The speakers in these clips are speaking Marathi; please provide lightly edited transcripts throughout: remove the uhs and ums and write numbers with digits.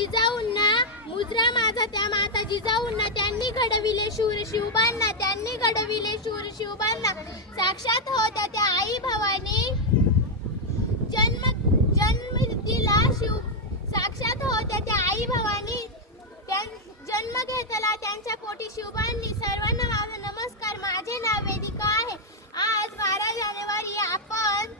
जिजाऊंना मुजरा माझा त्या माता जिजाऊंना त्यांनी घडविले शूर शिवबांना त्यांनी घडविले शूर शिवबांना साक्षात होत्या त्या आई भवानी जन्म दिला शिव साक्षात होत्या त्या आई भवानी जन्म घेतला त्यांच्या पोटी शिवबांनी सर्वांना माझा नमस्कार माझे नाव वेदिका आहे। आज 12 जानेवारी आपण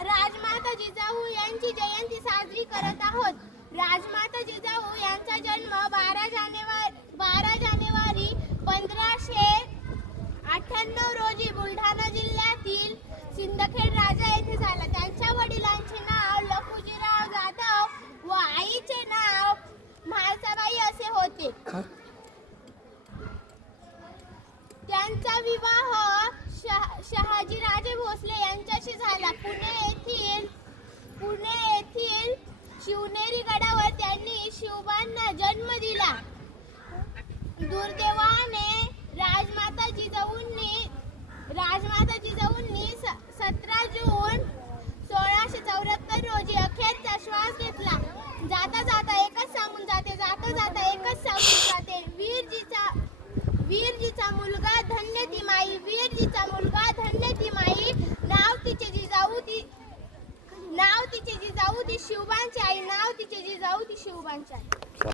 राजमाता जिजाऊ यांची जयंती साजरी करत आहोत। राजमाता जिजाऊ यांचा जन्म 12 जानेवारी 1598 रोजी बुलढाणा जिल्ह्यातील सिंदखेड राजा येथे झाला। त्यांच्या वडिलांचे नाव लखुजीराव जाधव व आईचे नाव म्हाळसाबाई असे होते। त्यांचा विवाह शहाजीराजे भोसले यांच्याशी झाला। पुणे येथील शिवनेरी गडावर त्यांनी शिवबांना जन्म दिला। दुर्दैवाने राजमाता जिजाऊंनी 17 जून 1674 रोजी अखेरचा श्वास घेतला। जाता जाता एकच सांगून जाते वीरजीचा मुलगा धन्य ती माई वीरजीचा मुलगा धन्य ती माई नाव तिचे जिजाऊ ती शिवबांची आई नाव तिचे जिजाऊ ती शिवबांची आई।